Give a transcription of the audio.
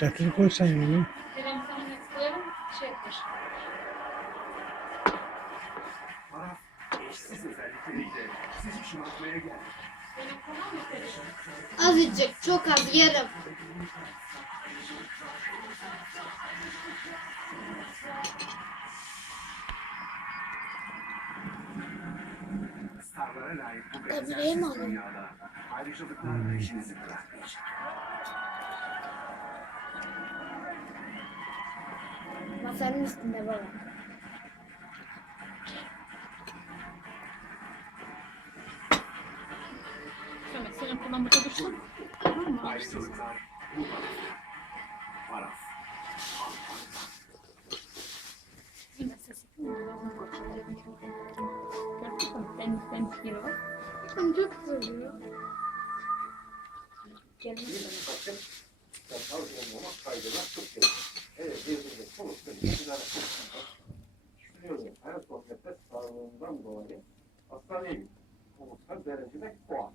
Getir koy sen bunu. Kerem sana ne koyalım? Şey yapar. Eşsiz özellikleriyle sizi şımartmaya? Azıcık çok az yarım. Starlara layık bu alayım? dünyada ayrıcalıklar peşinizi bırakmayacak. Masanın üstünde baba. Samet senin. Tamam mı? Ayrıcalıklar bu her sohbette sağlığından dolayı hastaneye gittim. Konuşlar derecede puan.